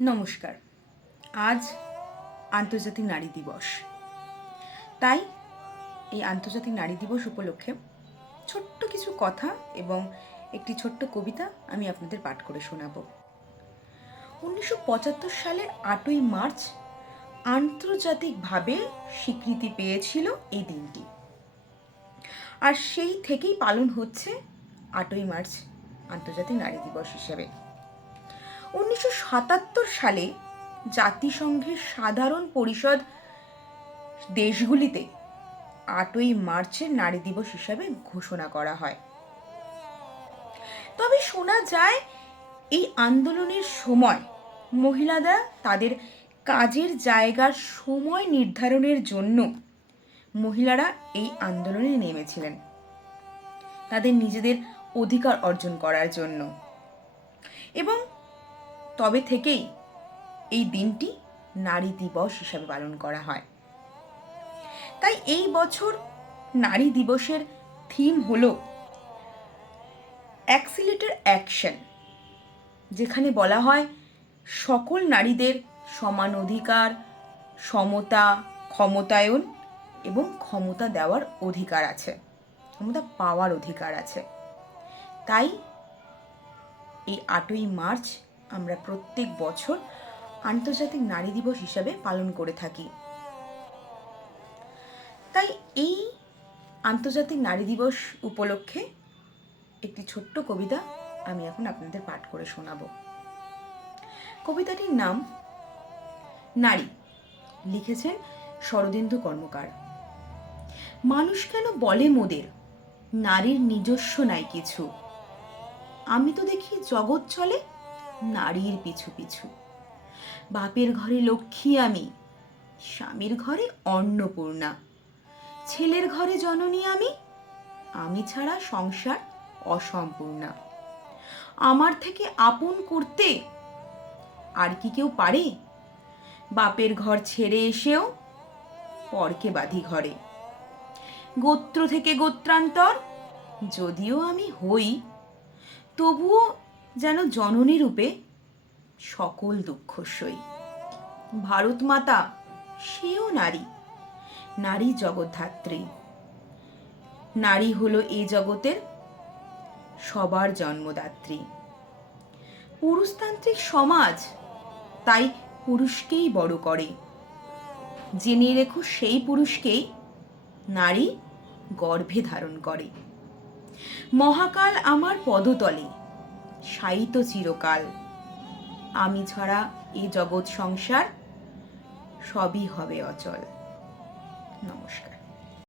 নমস্কার। আজ আন্তর্জাতিক নারী দিবস। তাই এই আন্তর্জাতিক নারী দিবস উপলক্ষে ছোট্ট কিছু কথা এবং একটি ছোট্ট কবিতা আমি আপনাদের পাঠ করে শোনাব। 1975 সালের 8ই মার্চ আন্তর্জাতিকভাবে স্বীকৃতি পেয়েছিল এই দিনটি, আর সেই থেকেই পালন হচ্ছে 8ই মার্চ আন্তর্জাতিক নারী দিবস হিসেবে। 1977 সালে জাতিসংঘের সাধারণ পরিষদ দেশগুলিতে 8ই মার্চের নারী দিবস হিসাবে ঘোষণা করা হয়। তবে শোনা যায় এই আন্দোলনের সময় মহিলারা তাদের কাজের জায়গার সময় নির্ধারণের জন্য মহিলারা এই আন্দোলনে নেমেছিলেন, তাদের নিজেদের অধিকার অর্জন করার জন্য। এবং তবে থেকেই এই দিনটি নারী দিবস হিসাবে পালন করা হয়। তাই এই বছর নারী দিবসের থিম হলো অ্যাক্সিলেটেড অ্যাকশন, যেখানে বলা হয় সকল নারীদের সমান অধিকার, সমতা, ক্ষমতায়ন এবং ক্ষমতা দেওয়ার অধিকার আছে, ক্ষমতা পাওয়ার অধিকার আছে। তাই এই 8ই মার্চ আমরা প্রত্যেক বছর আন্তর্জাতিক নারী দিবস হিসাবে পালন করে থাকি। তাই এই আন্তর্জাতিক নারী দিবস উপলক্ষে একটি ছোট্ট কবিতা আমি এখন আপনাদের পাঠ করে শোনাব। কবিতাটির নাম নারী, লিখেছেন শরদিন্দু কর্মকার। মানুষ কেন বলে মোদের নারীর নিজস্ব নাই কিছু, আমি তো দেখি জগৎ চলে নারীর পিছু পিছু। বাপের ঘরে লক্ষ্মী আমি, স্বামীর ঘরে অন্নপূর্ণা, ছেলের ঘরে জননী আমি, আমি ছাড়া সংসার অসম্পূর্ণা। আমার থেকে আপন করতে আর কি কেউ পারে, বাপের ঘর ছেড়ে এসেও পরকে বাঁধি ঘরে। গোত্র থেকে গোত্রান্তর যদিও আমি হই, তবুও যেন জননী রূপে সকল দুঃখ সই। ভারত মাতা সেও নারী, নারী জগদ্ধাত্রী। নারী হলো এই জগতের সবার জন্মদাত্রী। পুরুষতান্ত্রিক সমাজ তাই পুরুষকেই বড় করে, জেনে রেখো সেই পুরুষকেই নারী গর্ভে ধারণ করে। মহাকাল আমার পদতলে শায়িত চিরকাল, আমি ছাড়া এই জগৎ সংসার সবই হবে অচল। নমস্কার।